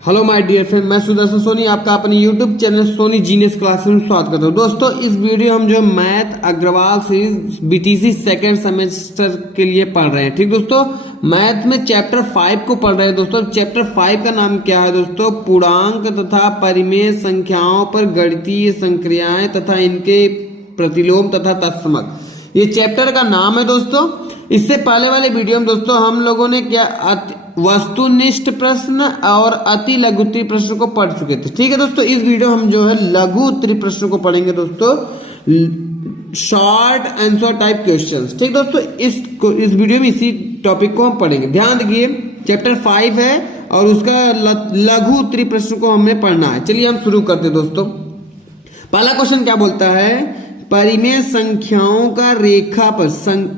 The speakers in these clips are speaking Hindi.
हेलो माय डियर फ्रेंड, मैं सुदर्शन सोनी आपका अपने YouTube channel Soni genius classes में स्वागत करता हूँ। दोस्तों, इस वीडियो हम जो math Agarwal series BTC second semester के लिए पढ़ रहे हैं। ठीक दोस्तों, मैथ में चैप्टर 5 को पढ़ रहे हैं। दोस्तों, चैप्टर 5 का नाम क्या है दोस्तों? पूर्णांक तथा परिमेय संख्याओं पर गणितीय संक्रियाएं तथा इनके प्रतिलोम तथा तत्समक, ये चैप्टर का नाम है। दोस्तों, इससे पहले वाले वीडियो में दोस्तों हम लोगों ने क्या वस्तुनिष्ठ प्रश्न और अति लघु उत्तरीय प्रश्न को पढ़ चुके थे। ठीक है दोस्तों, इस वीडियो हम जो है लघु उत्तरीय प्रश्न को पढ़ेंगे दोस्तों, शॉर्ट आंसर टाइप क्वेश्चंस। ठीक दोस्तों, इस वीडियो में इसी टॉपिक को हम पढ़ेंगे। ध्यान दीजिए, चैप्टर 5 है और उसका लघु उत्तरीय प्रश्न को हमें पढ़ना है। चलिए हम शुरू करते हैं दोस्तों। पहला क्वेश्चन क्या बोलता है? परिमेय संख्याओं का रेखा पर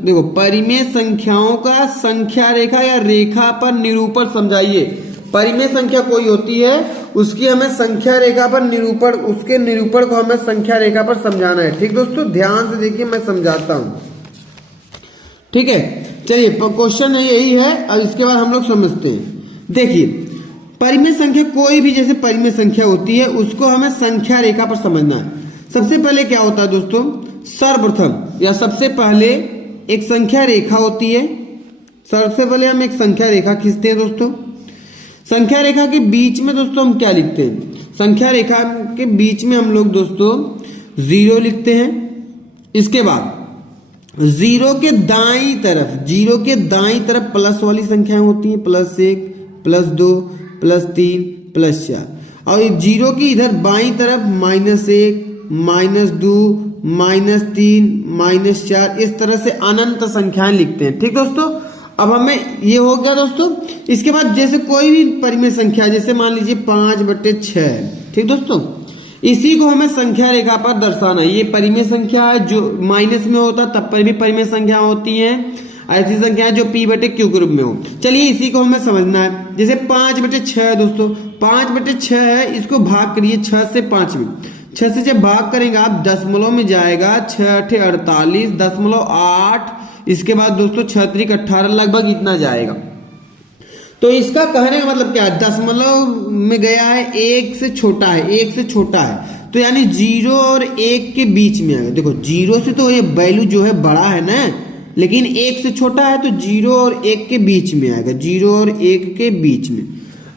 देखो, परिमेय संख्याओं का संख्या रेखा या रेखा पर निरूपण समझाइए। परिमेय संख्या कोई होती है, उसकी हमें संख्या रेखा पर निरूपण, उसके निरूपण को हमें संख्या रेखा पर समझाना है। ठीक दोस्तों, ध्यान से देखिए, मैं समझाता हूं। ठीक है, चलिए क्वेश्चन यही है। अब इसके बाद हम लोग समझते हैं। देखिए, परिमेय संख्या कोई भी जैसे परिमेय संख्या होती है, उसको हमें संख्या रेखा पर समझना है। सबसे पहले क्या होता है दोस्तों? सर्वप्रथम या सबसे पहले एक संख्या रेखा होती है। सबसे पहले हम एक संख्या रेखा खींचते हैं दोस्तों। संख्या रेखा के बीच में दोस्तों हम क्या लिखते हैं? संख्या रेखा के बीच में हम लोग दोस्तों 0 लिखते हैं। इसके बाद जीरो के दाईं तरफ प्लस वाली संख्याएं होती हैं, +1, +2, +3, +4। और जीरो की इधर बाईं तरफ -1, -2, -3, -4, इस तरह से अनंत संख्याएं लिखते हैं। ठीक दोस्तों, अब हमें ये हो गया दोस्तों। इसके बाद जैसे कोई भी परिमेय संख्या, जैसे मान लीजिए 5/6। ठीक दोस्तों, इसी को हमें संख्या रेखा पर दर्शाना है। ये परिमेय संख्या है, जो माइनस में होता तब पर भी परिमेय संख्या होती है। ऐसी संख्या है जो p/q ग्रुप में हो। चलिए इसी को हमें समझना है। जैसे 5/6 है दोस्तों, 5/6 है, इसको भाग करिए 6 से 5 में। 6 से जब भाग करेंगे आप दशमलव में जाएगा, 6×8 = 48, 0.8। इसके बाद दोस्तों 6×3 = 18, लगभग इतना जाएगा। तो इसका कहने का मतलब क्या है? दशमलव में गया है, 1 से छोटा है, 1 से छोटा है, तो यानी 0 और 1 के बीच में आएगा। देखो 0 से तो ये वैल्यू जो है बड़ा है ना, लेकिन 1 से छोटा है, तो 0 और 1 के बीच में आएगा। 0 और 1 के बीच में।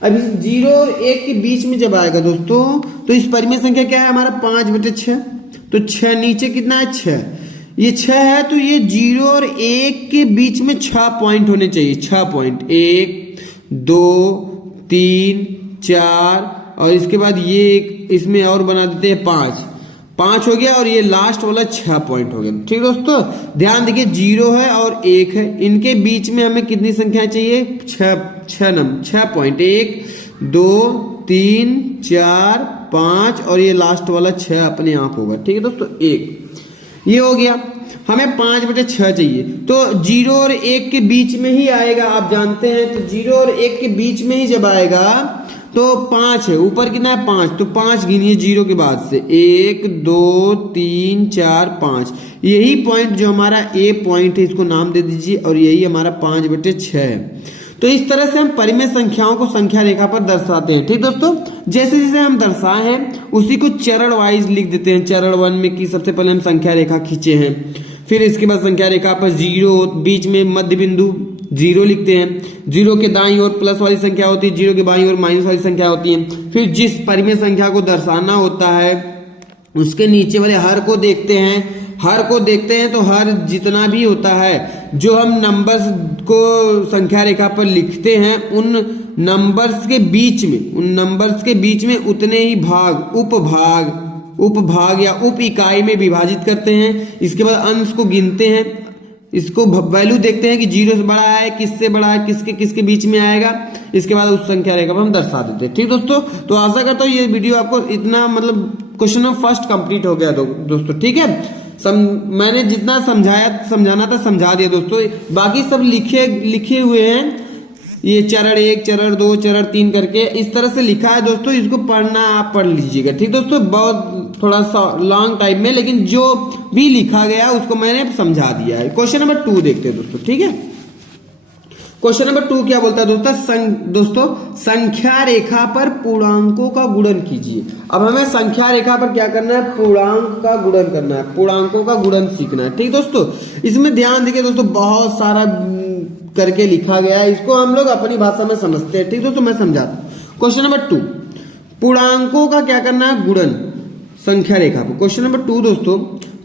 अब इस 0 और 1 के बीच में जब आएगा दोस्तों, तो इस परिमेय संख्या क्या है हमारा? 5/6। तो 6 नीचे कितना है? 6। ये 6 है, तो ये 0 और 1 के बीच में 6 पॉइंट होने चाहिए। 6 पॉइंट, 1, 2, 3, 4, और इसके बाद ये इसमें और बना देते हैं 5 हो गया, और ये लास्ट वाला 6 पॉइंट हो गया। ठीक दोस्तों, ध्यान देखिए, 0 है और 1 है, इनके बीच में हमें कितनी संख्या चाहिए? 6 पॉइंट, 1, 2, 3, 4, 5, और ये लास्ट वाला 6 अपने आप होगा। ठीक है दोस्तों, 1 ये हो गया। हमें 5/6 चाहिए, तो 0 और 1 के बीच में ही आएगा, आप जानते हैं। तो 0 और 1 के बीच में ही जब आएगा तो 5 है, ऊपर कितना है? 5। तो 5 गिनिए 0 के बाद से, 1, 2, 3, 4, 5। यही पॉइंट जो हमारा A पॉइंट है, इसको नाम दे दीजिए, और यही हमारा 5/6 है। तो इस तरह से हम परिमेय संख्याओं को संख्या रेखा पर दर्शाते हैं। ठीक दोस्तों, जैसे जैसे हम दर्शाए हैं उसी को चरण वाइज लिख देते हैं। चरण 1 में कि सबसे पहले हम संख्या रेखा खींचे हैं, फिर इसके बाद संख्या रेखा पर 0, बीच में मध्य बिंदु 0 लिखते हैं। 0 के दाईं ओर प्लस वाली संख्या होती है, 0 के बाईं ओर माइनस वाली संख्या होती है। फिर जिस परिमेय संख्या को दर्शाना होता है उसके नीचे वाले हर को देखते हैं। तो हर जितना भी होता है, जो हम नंबर्स को संख्या रेखा पर लिखते हैं, उन नंबर्स के बीच में उतने ही उपभाग या उप इकाई में विभाजित करते हैं। इसके बाद अंश को गिनते हैं, इसको वैल्यू देखते हैं कि 0 से बड़ा है, किससे बड़ा है, किसके बीच में आएगा। इसके बाद उस संख्या रेखा पर हम दर्शा देते हैं। ठीक दोस्तों, तो आशा करता हूँ ये वीडियो आपको इतना मतलब क्वेश्चन नंबर फर्स्ट कंप्लीट हो गया दोस्तों। ठीक है, मैंने जितना समझाना था समझा दिया दोस्तों। बाकी सब लिखे हुए हैं, ये चरण 1, चरण 2, चरण 3 करके इस तरह से लिखा है दोस्तों। इसको पढ़ना आप पढ़ लीजिएगा। ठीक दोस्तों, बहुत थोड़ा सा लॉन्ग टाइम में, लेकिन जो भी लिखा गया उसको मैंने समझा दिया है। क्वेश्चन नंबर 2 देखते हैं दोस्तों। ठीक है, क्वेश्चन नंबर 2 क्या बोलता है दोस्तों संख्या रेखा पर पूर्णांकों का गुणन कीजिए। अब हमें संख्या रेखा पर क्या करना है, पूर्णांक का गुणन करना है, पूर्णांकों का गुणन सीखना है। ठीक दोस्तों, इसमें ध्यान देखिए दोस्तों, बहुत सारा करके लिखा गया है, इसको हम लोग अपनी भाषा में समझते हैं। ठीक दोस्तों, मैं समझाता हूं। क्वेश्चन नंबर 2, पूर्णांकों का क्या करना है, गुणन संख्या रेखा पर। क्वेश्चन नंबर 2 दोस्तों,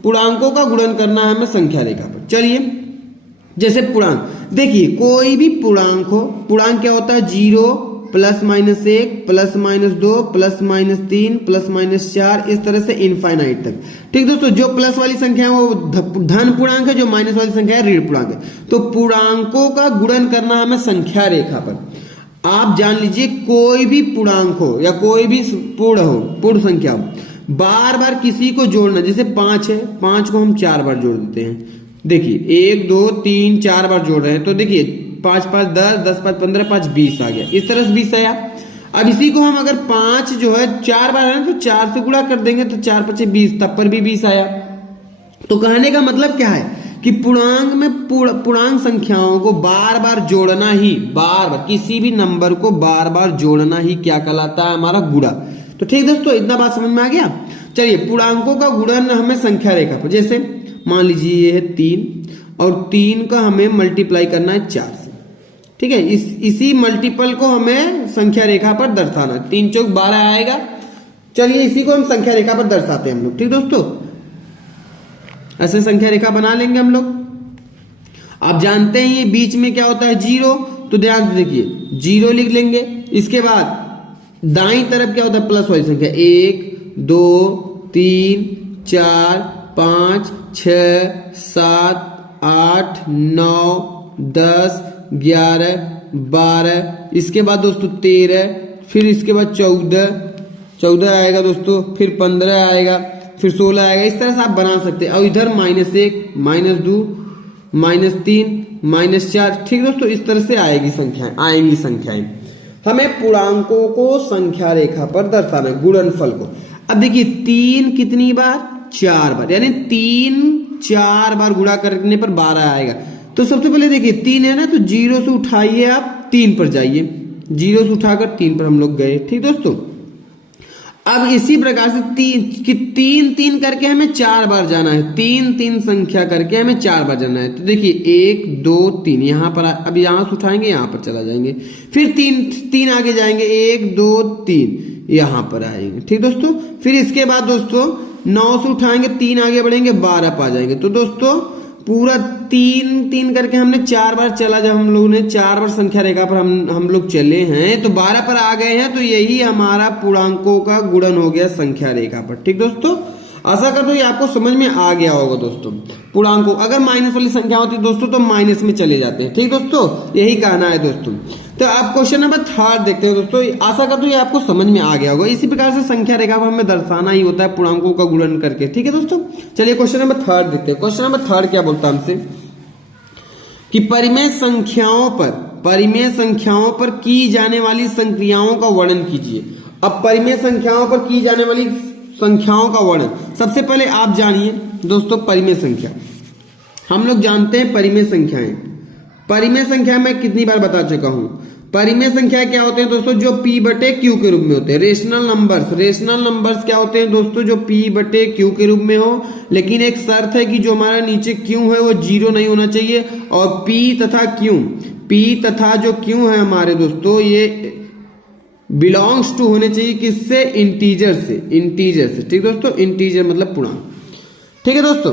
पूर्णांकों का गुणन करना है हमें संख्या रेखा पर। चलिए, जैसे पूर्णांक देखिए, कोई भी पूर्णांक हो, पूर्णांक क्या होता है, 0 +-1 +-2 +-3 +-4, इस तरह से इनफाइनाइट तक। ठीक दोस्तों, जो प्लस वाली संख्या है वो धन पूर्णांक है, जो माइनस वाली संख्या है ऋण पूर्णांक है। तो पूर्णांकों का गुणन करना है हमें संख्या रेखा पर। आप जान लीजिए, कोई भी पूर्णांक हो या कोई भी पूर्ण संख्या हो, बार बार किसी को जोड़ना। जैसे 5 है, 5 को हम 4 बार जोड़ देते हैं। देखिए 1 2 3 4 बार जोड़ रहे हैं, तो देखिए 5 5 10, 10 5 15, 5 20 आ गया। इस तरह से 20 आया। अब इसी को हम अगर 5 जो है 4 बार है ना, तो 4 से गुणा कर देंगे, तो 4 5 20, तब पर भी 20 आया। तो कहने का मतलब क्या है कि पूर्णांक में पूर्णांक संख्याओं को बार बार जोड़ना ही, बार बार किसी भी नंबर को बार बार जोड़ना ही क्या कहलाता है, हमारा गुणा। तो ठीक दोस्तों, इतना बात समझ में आ गया। चलिए, पूर्णांकों का गुणन हमें संख्या रेखा पर, जैसे मान लीजिए ये है 3 और 3 का हमें मल्टीप्लाई करना है 4 से। ठीक है, इसी मल्टीपल को हमें संख्या रेखा पर दर्शाना है। 3 चौक 12 आएगा। चलिए, इसी को हम संख्या रेखा पर दर्शाते हैं हम लोग। ठीक दोस्तों, ऐसे संख्या रेखा बना लेंगे हम लोग। आप जानते हैं ये बीच में क्या होता है, 0, तो ध्यान से देखिए 0 लिख लेंगे। इसके बाद दाईं तरफ क्या होता है, प्लस वाली संख्या, 1 2 3 4 5 6 7 8 9 10 11 12, इसके बाद दोस्तों 13, फिर इसके बाद 14 आएगा दोस्तों, फिर 15 आएगा, फिर 16 आएगा। इस तरह से आप बना सकते हैं। और इधर -1 -2 -3 -4। ठीक दोस्तों, इस तरह से आएंगी संख्याएं। हमें पूर्णांकों को संख्या रेखा पर दर्शाना है, गुणनफल को। अब देखिए 3 कितनी बार, 4 बार, यानी 3 4 बार गुणा करने पर 12 आएगा। तो सबसे पहले देखिए 3 है ना, तो 0 से उठाइए, आप 3 पर जाइए, 0 से उठाकर 3 पर हम लोग गए। ठीक दोस्तों, अब इसी प्रकार से 3 करके हमें 4 बार जाना है, 3 संख्या करके हमें 4 बार जाना है। तो देखिए 1 2 3 यहाँ पर, अब यहाँ से उठाएंगे, यहाँ पर चला जाएंगे, फिर 3 आगे जाएंगे, 1 2 3 यहाँ पर आएंगे। ठीक दोस्तों, फिर इसके बाद दोस्तों 9 से उठाएंगे, 3 आगे बढ़ेंगे, 12 पा जाएंगे। तो दोस्तों पूरा 3 करके हमने 4 बार चला, जब हम लोगों ने 4 बार संख्या रेखा पर हम लोग चले हैं, तो 12 पर आ गए हैं। तो यही हमारा पूर्णांकों का गुणन हो गया संख्या रेखा पर। ठीक दोस्तों, आशा करता हूँ ये आपको समझ में आ गया होगा दोस्तों। पूर्णांकों, अगर माइनस वाली संख्या होती है दोस्तों, तो माइनस में चले जाते हैं। ठीक दोस्तों, यही कहना है दोस्तों। तो आप क्वेश्चन नंबर 3 देखते हैं दोस्तों। आशा करता हूँ ये आपको समझ में आ गया होगा। इसी प्रकार से संख्या रेखा पर हमें दर्शाना ही होता है पूर्णांकों का गुणन करके। ठीक है दोस्तों, चलिए क्वेश्चन नंबर 3 देखते हैं। क्वेश्चन नंबर 3 क्या बोलता है हमसे कि परिमेय संख्याओं पर की जाने वाली संक्रियाओं का वर्णन कीजिए। अब परिमेय संख्याओं पर की जाने वाली संख्याओं का वर्णन, सबसे पहले आप जानिए दोस्तों परिमेय संख्या। हम लोग जानते हैं परिमेय संख्याएं। परिमेय संख्या मैं कितनी बार बता चुका हूं। परिमेय संख्या क्या होते हैं दोस्तों, जो P/Q के रूप में होते हैं। रेशनल नंबर्स क्या होते हैं दोस्तों, जो P/Q के रूप में हो, लेकिन एक शर्त है कि जो हमारा नीचे Q है वो 0 नहीं होना चाहिए। और P तथा जो Q है हमारे दोस्तों, ये बिलोंग्स टू होने चाहिए किससे, इंटीजर से। ठीक दोस्तों, इंटीजर मतलब पूर्णांक। ठीक है दोस्तों,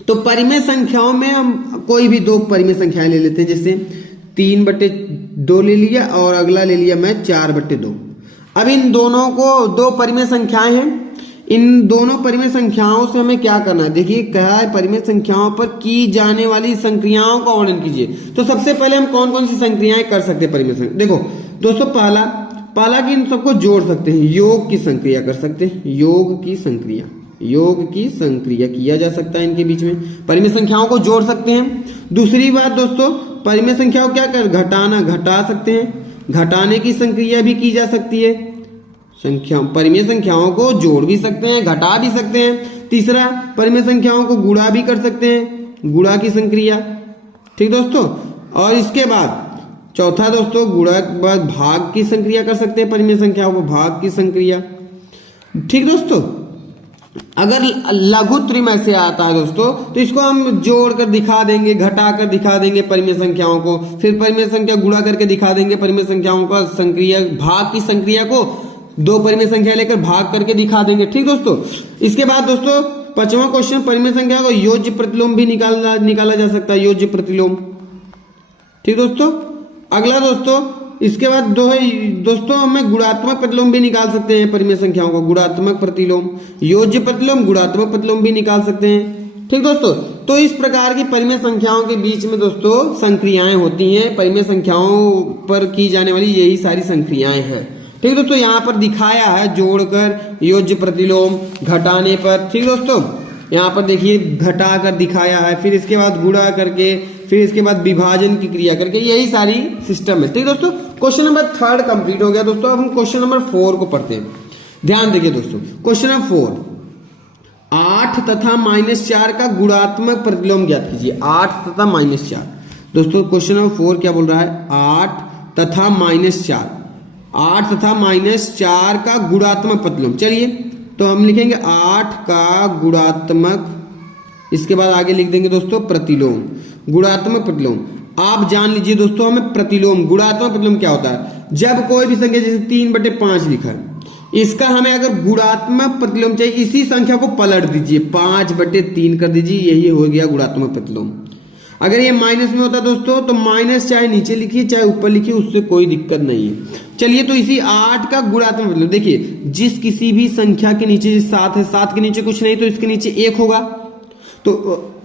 तो परिमेय संख्याओं में हम कोई भी 2 परिमेय संख्याएं ले लेते हैं। जैसे 3/2 ले लिया और अगला ले लिया मैं 4/2। अब इन दोनों को 2 परिमेय संख्याएं हैं। इन दोनों परिमेय संख्याओं से हमें क्या करना है, देखिए कहा है परिमेय संख्याओं पर की जाने वाली संक्रियाओं का वर्णन कीजिए। तो सबसे पहले हम कौन कौन सी संक्रियाएं कर सकते हैं परिमेय संख्या। देखो दोस्तों, पहला कि इन सबको जोड़ सकते हैं, योग की संक्रिया कर सकते हैं। योग की संक्रिया किया जा सकता है इनके बीच में। परिमेय संख्याओं को जोड़ सकते हैं। दूसरी बात दोस्तों, परिमेय संख्याओं क्या कर घटा सकते हैं। घटाने की संक्रिया भी की जा सकती है। परिमेय संख्याओं को जोड़ भी सकते हैं, घटा भी सकते हैं। तीसरा, परिमेय संख्याओं को गुणा भी कर सकते हैं, गुणा की संक्रिया। ठीक दोस्तों, और इसके बाद चौथा दोस्तों गुणा के बाद भाग की संक्रिया कर सकते हैं, परिमेय संख्याओं को भाग की संक्रिया। ठीक दोस्तों, अगर लघु त्रिमय से आता है दोस्तों तो इसको हम जोड़कर दिखा देंगे, घटाकर दिखा देंगे परिमेय संख्याओं को, फिर परिमेय संख्या गुणा करके दिखा देंगे परिमेय संख्याओं का संक्रिया, भाग की संक्रिया को दो परिमेय संख्या लेकर भाग करके दिखा देंगे। ठीक दोस्तों, इसके बाद दोस्तों पांचवा क्वेश्चन, परिमेय संख्या को योज्य प्रतिलोम भी निकाला जा सकता है, योज्य प्रतिलोम। ठीक दोस्तों, अगला दोस्तों इसके बाद दोस्तों हमें गुणात्मक प्रतिलोम भी निकाल सकते हैं परिमेय संख्याओं को, गुणात्मक प्रतिलोम, योज्य प्रतिलोम, गुणात्मक प्रतिलोम भी निकाल सकते हैं। ठीक दोस्तों, तो इस प्रकार की परिमेय संख्याओं के बीच में दोस्तों संक्रियाएं होती हैं, परिमेय संख्याओं पर की जाने वाली यही सारी संक्रियाएं हैं। ठीक दोस्तों, यहाँ पर दिखाया है जोड़कर, योज्य प्रतिलोम, घटाने पर। ठीक दोस्तों, यहाँ पर देखिए घटा कर दिखाया है, फिर इसके बाद गुणा करके, फिर इसके बाद विभाजन की क्रिया करके, यही सारी सिस्टम है। ठीक दोस्तों, क्वेश्चन नंबर 3 कंप्लीट हो गया दोस्तों। अब हम क्वेश्चन नंबर 4 को पढ़ते हैं। ध्यान देखिए दोस्तों, क्वेश्चन नंबर 4, 8 तथा -4 का गुणात्मक प्रतिलोम ज्ञात कीजिए। 8 तथा -4 दोस्तों, क्वेश्चन नंबर 4 क्या बोल रहा है, 8 तथा -4, 8 तथा -4 का गुणात्मक प्रतिलोम। चलिए तो हम लिखेंगे 8 का गुणात्मक, इसके बाद आगे लिख देंगे दोस्तों प्रतिलोम, गुणात्मक प्रतिलोम। आप जान लीजिए दोस्तों हमें प्रतिलोम, गुणात्मक प्रतिलोम क्या होता है, जब कोई भी संख्या जैसे 3/5 लिखा है, इसका हमें अगर गुणात्मक प्रतिलोम चाहिए, इसी संख्या को पलट दीजिए, 5/3 कर दीजिए, यही हो गया गुणात्मक प्रतिलोम। अगर ये माइनस में होता दोस्तों तो माइनस चाहे नीचे लिखिए चाहे ऊपर लिखिए, उससे कोई दिक्कत नहीं है। चलिए तो इसी 8 का गुणात्मक प्रतिलोम देखिए, जिस किसी भी संख्या के नीचे 7 है, 7 के नीचे कुछ नहीं तो इसके नीचे 1 होगा, तो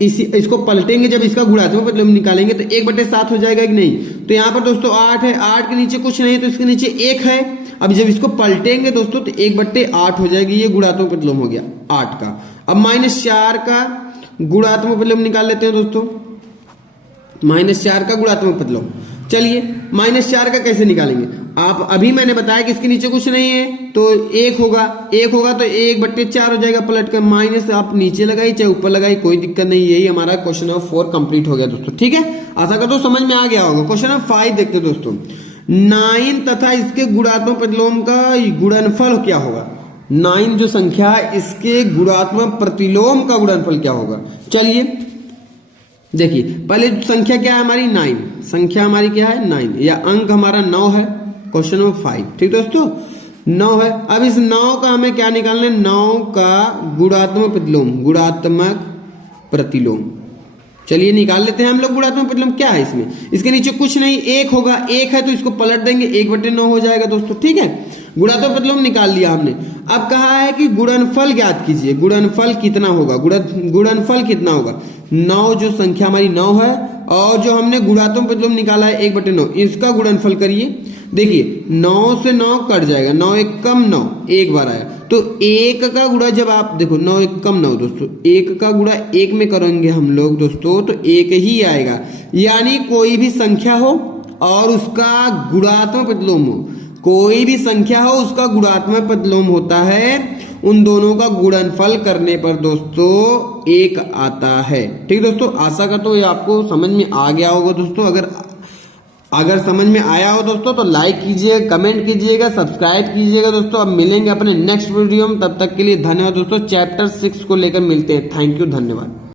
इसको पलटेंगे, जब इसका गुणात्मक प्रतिलोम निकालेंगे तो 1/7 हो जाएगा कि नहीं। तो यहाँ पर दोस्तों 8 है, 8 के नीचे कुछ नहीं तो इसके नीचे 1 है। अब जब इसको पलटेंगे दोस्तों तो 1/8 हो जाएगी, ये गुणात्मक प्रतिलोम हो गया 8 का। अब -4 का गुणात्मक प्रतिलोम निकाल लेते हैं दोस्तों, -4 का गुणात्मक प्रतिलोम। चलिए -4 का कैसे निकालेंगे, आप अभी मैंने बताया कि इसके नीचे कुछ नहीं है तो 1 होगा, 1 होगा तो 1/4 हो जाएगा, पलट कर माइनस आप नीचे लगाई चाहे ऊपर लगाई कोई दिक्कत नहीं। यही हमारा क्वेश्चन नंबर 4 कंप्लीट हो गया दोस्तों। ठीक है, आशा करता हूं समझ में आ गया होगा। क्वेश्चन नंबर 5 देखते हैं दोस्तों, 9 तथा इसके गुणात्मक प्रतिलोम का गुणनफल क्या होगा। 9 जो संख्या है इसके गुणात्मक प्रतिलोम का गुणनफल क्या होगा। चलिए देखिए, पहले संख्या क्या है हमारी 9, संख्या हमारी क्या है 9, या अंक हमारा 9 है, क्वेश्चन नंबर 5। ठीक दोस्तों 9 है। अब इस 9 का हमें क्या निकालना है, 9 का गुणात्मक प्रतिलोम, गुणात्मक प्रतिलोम। चलिए निकाल लेते हैं हम लोग गुणात्मक प्रतिलोम क्या है इसमें, इसके नीचे कुछ नहीं 1 होगा, 1 है तो इसको पलट देंगे 1/9 हो जाएगा दोस्तों। ठीक है, गुणात्मक प्रतिलोम निकाल लिया हमने। अब कहा है कि गुणनफल ज्ञात कीजिए, गुणनफल कितना होगा, गुणनफल कितना होगा। 9 जो संख्या हमारी 9 है और जो हमने गुणात्मक प्रतिलोम निकाला है 1/9, इसका गुणनफल करिए। देखिए 9 से 9 कट जाएगा, 9 1 कम 9, एक बार आया तो 1 का गुणा, जब आप देखो 9 1 कम 9 दोस्तों, 1 का गुणा 1 में करेंगे हम लोग दोस्तों तो 1 ही आएगा। यानी कोई भी संख्या हो और उसका गुणात्मक प्रतिलोम हो, कोई भी संख्या हो उसका गुणात्मक प्रतिलोम होता है, उन दोनों का गुणनफल करने पर दोस्तों 1 आता है। ठीक दोस्तों, आशा करता हूं ये आपको समझ में आ गया होगा दोस्तों। अगर समझ में आया हो दोस्तों तो लाइक कीजिएगा, कमेंट कीजिएगा, सब्सक्राइब कीजिएगा दोस्तों। अब मिलेंगे अपने नेक्स्ट वीडियो में, तब तक के लिए धन्यवाद दोस्तों। चैप्टर 6 को लेकर मिलते हैं। थैंक यू, धन्यवाद।